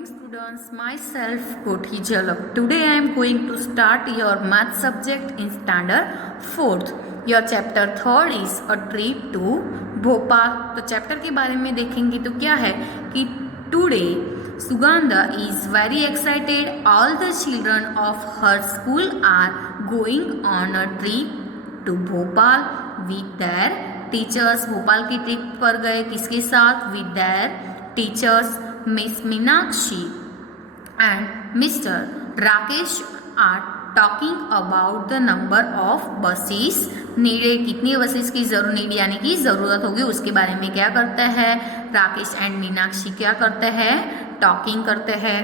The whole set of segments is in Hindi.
morning students, myself Kothi Jalak. Today I am going to start your math subject in standard 4th. Your chapter 3rd is a trip to Bhopal. तो चैप्टर के बारे में देखेंगे तो क्या है कि today Sugandha is very excited. All the children of her school are going on a trip to Bhopal with their teachers. Bhopal की ट्रिप पर गए किसके साथ? With their teachers. Miss Meenakshi and Mr. Rakesh are talking about the number of buses needed. कितनी बसेस की नीड यानी कि ज़रूरत होगी उसके बारे में क्या करते हैं राकेश एंड मीनाक्षी क्या करते हैं टॉकिंग करते हैं.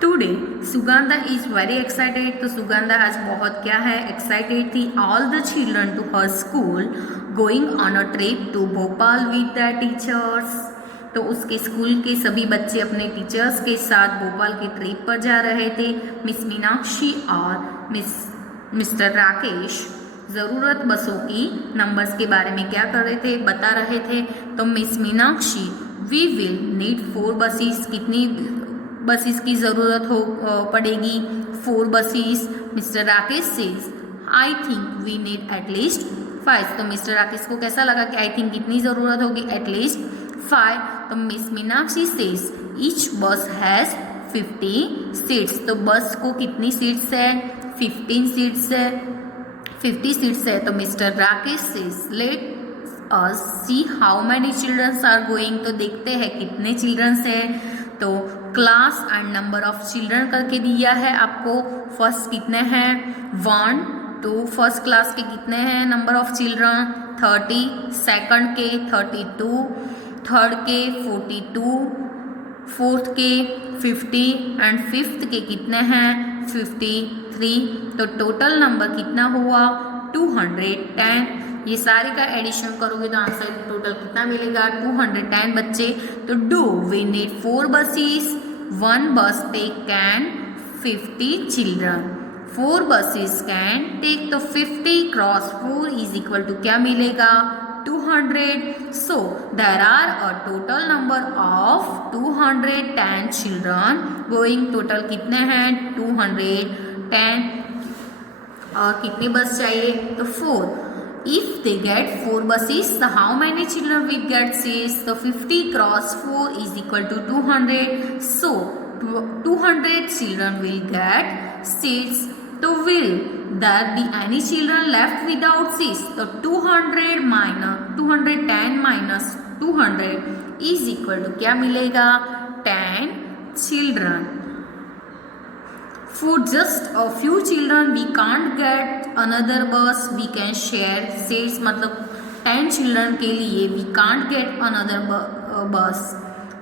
Today Sugandha is very excited. तो सुगंधा आज बहुत क्या है एक्साइटेड थी. All the children to her school going on a trip to Bhopal with the teachers. तो उसके स्कूल के सभी बच्चे अपने टीचर्स के साथ भोपाल की ट्रिप पर जा रहे थे. मिस मीनाक्षी और मिस्टर राकेश ज़रूरत बसों की नंबर्स के बारे में क्या कर रहे थे बता रहे थे. तो miss Meenakshi we will need 4 buses. कितनी बसेस की ज़रूरत हो पड़ेगी 4 buses. Mister Rakesh says I think we need at least 5. तो मिस्टर राकेश को कैसा लगा कि आई थिंक कितनी ज़रूरत होगी एटलीस्ट 5. तो मिस मीनाक्षी सेज ईच बस हैज़ 50 सीट्स. तो बस को कितनी सीट्स है 15 सीट्स है 50 सीट्स है. तो mister Rakesh says let us see how many childrens are going. तो देखते हैं कितने चिल्ड्रंस है. तो class and number of children करके दिया है आपको. फर्स्ट कितने हैं 1 2. फर्स्ट क्लास के कितने हैं नंबर ऑफ चिल्ड्रन 30. सेकंड के 32. थर्ड के 42. फोर्थ के 50 एंड फिफ्थ के कितने हैं 53. तो टोटल नंबर कितना हुआ 210. ये सारे का एडिशन करोगे तो आंसर टोटल कितना मिलेगा 210 बच्चे. तो do we need 4 buses. 1 bus take can 50 children. 4 buses can take. तो 50 क्रॉस 4 इज इक्वल टू क्या मिलेगा 200. So there are a total number of 210 children going. Total कितने हैं 210. और कितने बस चाहिए तो 4. If they get 4 buses, so how many children will get seats? तो 50 cross 4 is equal to 200. So 200 children will get seats. तो will there be any children left without seats? तो 210 minus 200 is equal to क्या मिलेगा 10 children. For just a few children we can't get another bus. We can share seats. मतलब 10 children के लिए we can't get another bus.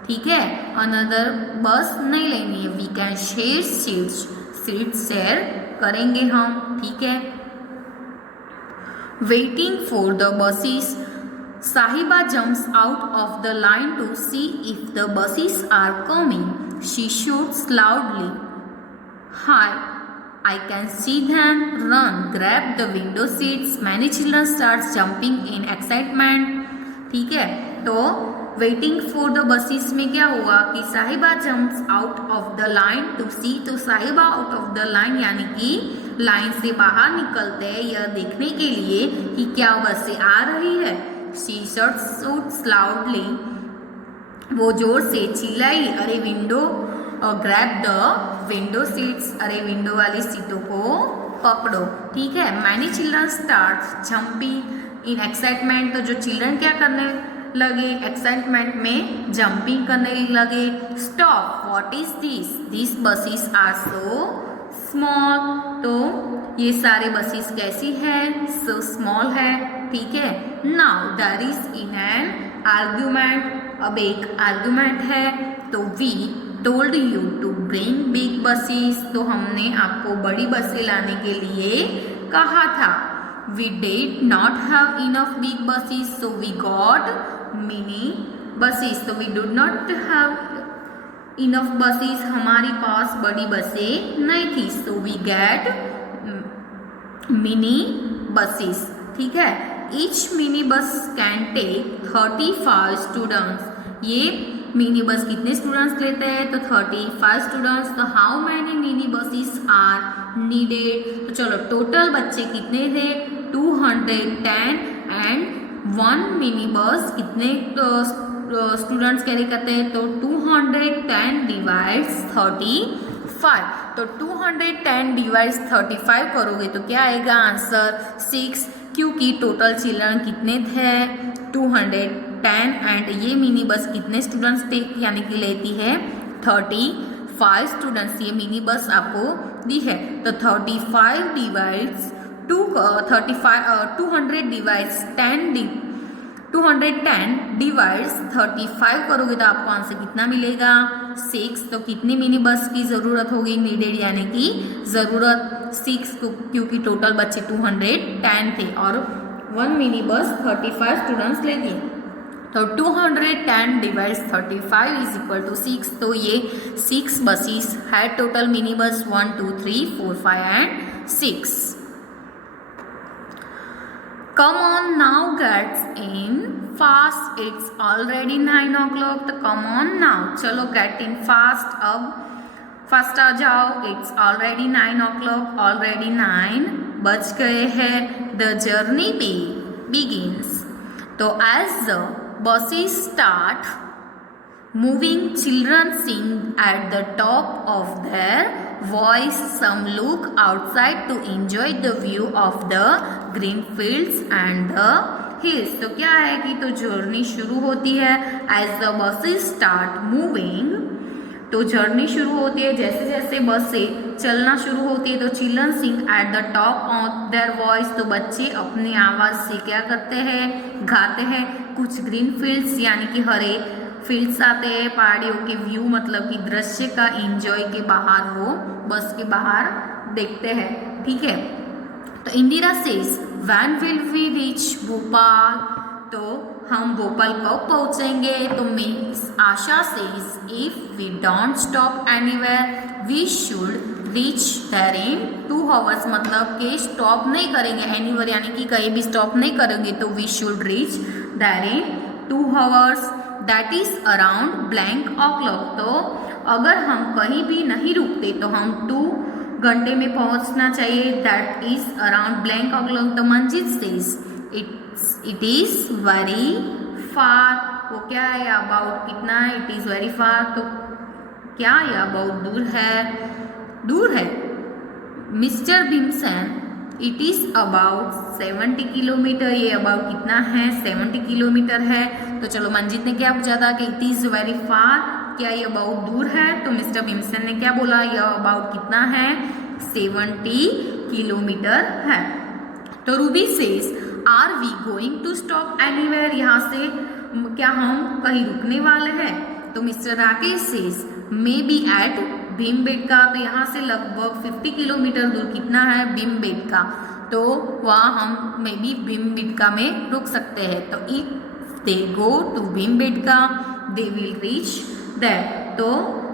ठीक है another bus नहीं लेनी है. We can share seats. Seats share करेंगे हम. ठीक है. Waiting for the buses. Sahiba jumps out of the line to see if the buses are coming. She shouts loudly hi I can see them run grab the window seats. many children starts jumping in excitement. ठीक है. तो वेटिंग फॉर द बसेस में क्या हुआ कि Sahiba jumps out of the line to see. तो Sahiba out of the line यानी कि लाइन से बाहर निकलते हैं यह देखने के लिए कि क्या बसें आ रही है. She shouts loudly. वो जोर से चिल्लाई अरे विंडो और ग्रैब द विंडो सीट्स. अरे विंडो वाली सीटों को पकड़ो. ठीक है. Many children start jumping in excitement. तो जो चिल्ड्रन क्या करने लगे एक्साइटमेंट में जंपिंग करने लगे. Stop what is this. This buses are so small. तो ये सारे बसेस कैसी है सो स्मॉल है. ठीक है. Now there is in an argument. अब एक आर्ग्यूमेंट है. तो we told you to bring big buses. तो हमने आपको बड़ी बसें लाने के लिए कहा था. We did not have enough big buses, so we got mini buses. तो we did not have enough buses. हमारे पास बड़ी बसें नहीं थी. So we get mini buses. ठीक है. Each mini bus can take 35 students. ये मिनी बस कितने स्टूडेंट्स लेते हैं, तो 35 स्टूडेंट्स। तो how many mini buses are needed, तो चलो टोटल बच्चे कितने थे, 210 एंड 1 मिनी बस कितने स्टूडेंट्स कैरी करते हैं, तो 210 डिवाइड्स 35। तो 210 डिवाइड्स 35 करोगे तो क्या आएगा आंसर 6, क्योंकि टोटल चिल्ड्रन कितने थे 210 एंड ये मिनी बस कितने स्टूडेंट्स टेक यानी कि लेती है 35 स्टूडेंट्स। ये मिनी बस आपको दी है। तो 35 डिवाइड्स 200 डिवाइड्स 210 डिवाइड्स 35 करोगे तो आपको आंसर कितना मिलेगा 6। तो कितनी मिनी बस की ज़रूरत होगी, नीडेड यानी कि ज़रूरत 6, क्योंकि टोटल बच्चे 210 थे और 1 मिनी बस 35 स्टूडेंट्स लेगी। तो 210 डिवाइड्स 35 इज इक्वल टू 6। तो ये 6 बसेस है total mini bus 1, 2, 3, 4, 5 and 6। Come on now, get in fast. It's already 9 o'clock. तो come on now. चलो get in fast. अब fast आ जाओ. It's already 9 o'clock. Already 9 बज गए हैं. The journey begins. तो as the buses start moving, children sing at the top of their voice. Some look outside to enjoy the view of the green fields and the hills. तो क्या है कि तो जर्नी शुरू होती है as the buses start moving. तो जर्नी शुरू होती है जैसे जैसे बसें चलना शुरू होती है। तो children Singh at the top of their voice, तो बच्चे अपनी आवाज़ से क्या करते हैं, गाते हैं। कुछ ग्रीन फील्ड्स यानी कि हरे फील्ड्स आते हैं, पहाड़ियों के व्यू मतलब कि दृश्य का एंजॉय के बाहर वो बस के बाहर देखते हैं। ठीक है। तो Indira says when will we reach Bhopal, तो हम भोपाल कब पहुंचेंगे। तो miss Asha says if we don't stop anywhere we should reach there in 2 hours, मतलब कि स्टॉप नहीं करेंगे एनीवेयर यानी कि कहीं भी स्टॉप नहीं करेंगे। तो we should reach there in 2 hours that is around blank o'clock। तो अगर हम कहीं भी नहीं रुकते तो हम 2 घंटे में पहुंचना चाहिए। That is around blank o'clock। तो Manjit says it is very far, वो क्या है अबाउट कितना है, इट इज वेरी फार। तो क्या है अबाउट दूर है, दूर है। Mister Bhimsen it is about 70 kilometre, ये अबाउट कितना है 70 किलोमीटर है। तो चलो मंजित ने क्या पूछा था कि इट इज वेरी फार, क्या ये अबाउट दूर है। तो मिस्टर भीमसेन ने क्या बोला, यह अबाउट कितना है 70 किलोमीटर है। तो Ruby says are we going to stop anywhere, यहाँ से क्या हम कहीं रुकने वाले हैं। तो mister Rakesh says maybe at Bhimbetka, तो यहाँ से लगभग 50 किलोमीटर दूर कितना है भीमबेटका, तो वहाँ हम मे बी भीमबेटका में रुक सकते हैं। तो if they go to Bhimbetka they will reach that. तो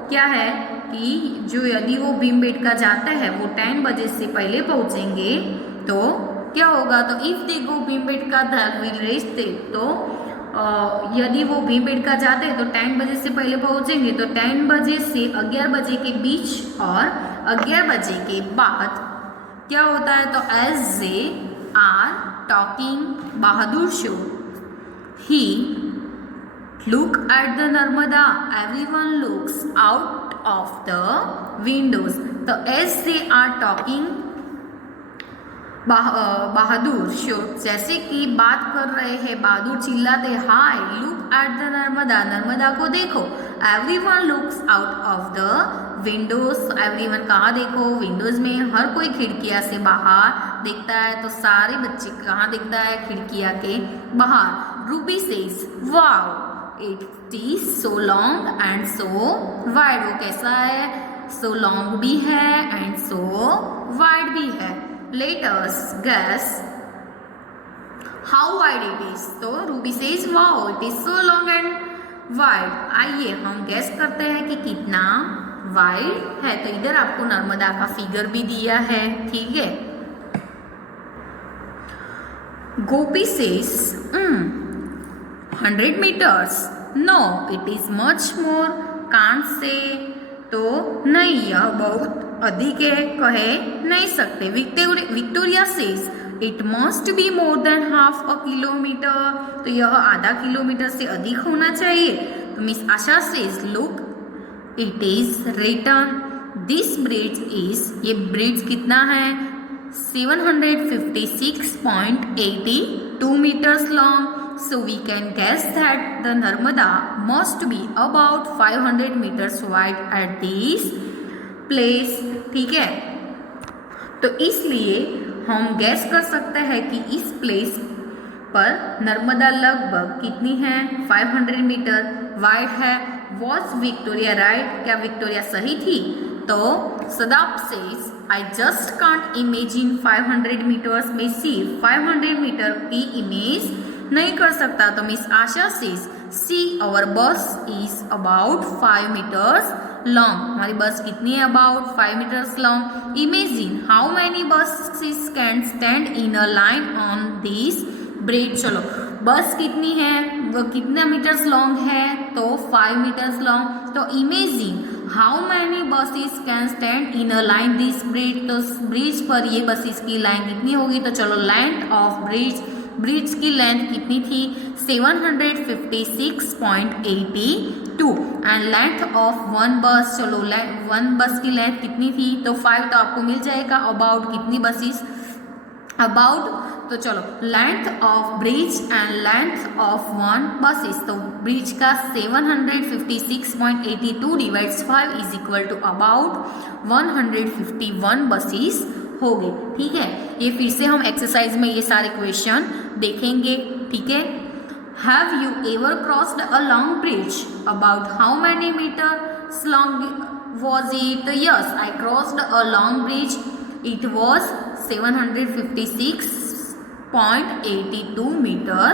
क्या है कि जो यदि वो भीमबेटका जाते हैं वो 10 बजे से पहले पहुँचेंगे तो क्या होगा, तो if they go Bhimbetka they will reach that. तो यदि वो भीमबेटका जाते हैं तो 10 बजे से पहले पहुंचेंगे। तो 10 बजे से 11 बजे के बीच और 11 बजे के बाद क्या होता है, तो as they are talking Bahadur शो hey look at the Narmada, everyone looks out of the windows. तो as they are talking Bahadur शो, जैसे कि बात कर रहे हैं बहादुर चिल्लाते hi look at the Narmada, Narmada को देखो। Everyone looks out of the windows, everyone कहाँ देखो, विंडोज में, हर कोई खिड़कियाँ से बाहर देखता है। तो सारे बच्चे कहाँ देखता है, खिड़कियाँ के बाहर। Ruby says wow it is so long and so wide, वो कैसा है, सो लॉन्ग भी है एंड सो वाइड भी है। Let us guess how wide it is. तो Ruby says wow it is so long and wide. आइए हम गैस करते हैं कि कितना वाइड है। तो इधर आपको नर्मदा का फिगर भी दिया है। ठीक है। Gopi says 100 meters no it is much more, can't say, तो नहीं यह बहुत अधिक है, कहे नहीं सकते। Victoria says it must be more than half a kilometre, तो यह आधा किलोमीटर से अधिक होना चाहिए। तो miss Asha says look it is written this bridge is, ये ब्रिज कितना है 756.82 meters long. So we can guess that the Narmada must be about 500 meters wide at this place. ठीक है, तो इसलिए हम गैस कर सकते हैं कि इस प्लेस पर नर्मदा लगभग कितनी है 500 मीटर वाइड है। वॉज विक्टोरिया राइट, क्या विक्टोरिया सही थी? तो Sadab says I just can't imagine 500 metres में सिर्फ 500 मीटर की इमेज नहीं कर सकता। तो miss Asha says see our bus is about 5 metres long, हमारी बस कितनी है about 5 metres long. Imagine how many buses can stand in a line on this bridge, चलो बस कितनी है, वो कितना मीटर्स लॉन्ग है, तो 5 मीटर्स लॉन्ग। तो imagine how many buses can stand in a line this bridge, तो ब्रिज पर ये बसेस की लाइन कितनी होगी, तो चलो लेंथ ऑफ ब्रिज की लेंथ कितनी थी 756.82 एंड लेंथ ऑफ वन बस, चलो वन बस की लेंथ कितनी थी, तो 5, तो आपको मिल जाएगा अबाउट कितनी बसेस अबाउट, तो चलो length of bridge and length of one buses, तो ब्रिज का 756.82 divides 5 is equal to about 151 buses हो गए। ठीक है, ये फिर से हम एक्सरसाइज में ये सारे क्वेश्चन देखेंगे। ठीक है, have you ever crossed a long bridge, about how many metres long was it? Yes, I crossed a long bridge, it was 756.82 metre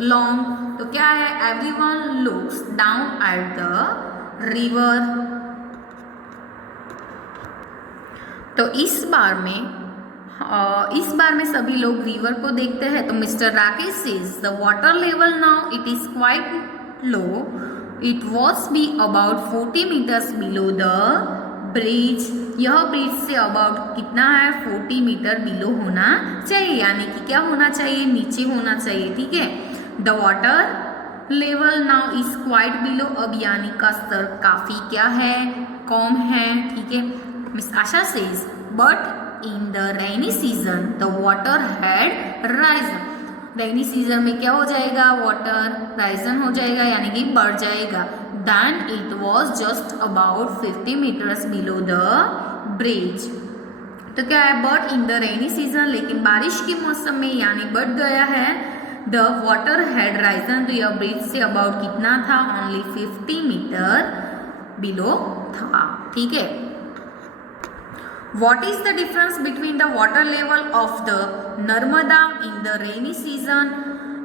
long. तो क्या है, everyone looks down at the river. तो इस बार में सभी लोग रिवर को देखते हैं। तो mister Rakesh says the water level now it is quite low, it was be about 40 metres below the bridge, यह ब्रिज से अबाउट कितना है 40 मीटर बिलो होना चाहिए, यानी कि क्या होना चाहिए, नीचे होना चाहिए। ठीक है, the water level now is quite below, अब यानी का स्तर काफी क्या है, कम है। ठीक है, miss Asha says but in the rainy season the water had Ryzen, rainy season में क्या हो जाएगा, वाटर राइजन हो जाएगा, यानी कि बढ़ जाएगा। Then it was just about 50 metres below the bridge, तो क्या है, but in the rainy season, लेकिन बारिश के मौसम में यानी बढ़ गया है। द वाटर हैड राइजन, तो यह ब्रिज से अबाउट कितना था, ओनली 50 मीटर बिलो था। ठीक है, What is the difference between the water level of the Narmada in the rainy season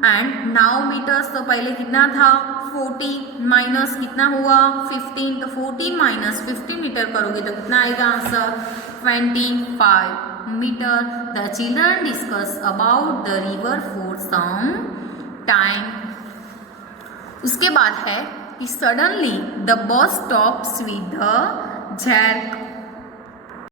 and now meters? तो पहले कितना था 40 माइनस कितना हुआ 15, तो 40 माइनस 50 मीटर करोगे तो कितना आएगा answer 25 metre. The children discuss about the river for some time. उसके बाद है कि suddenly the bus stops with the jerk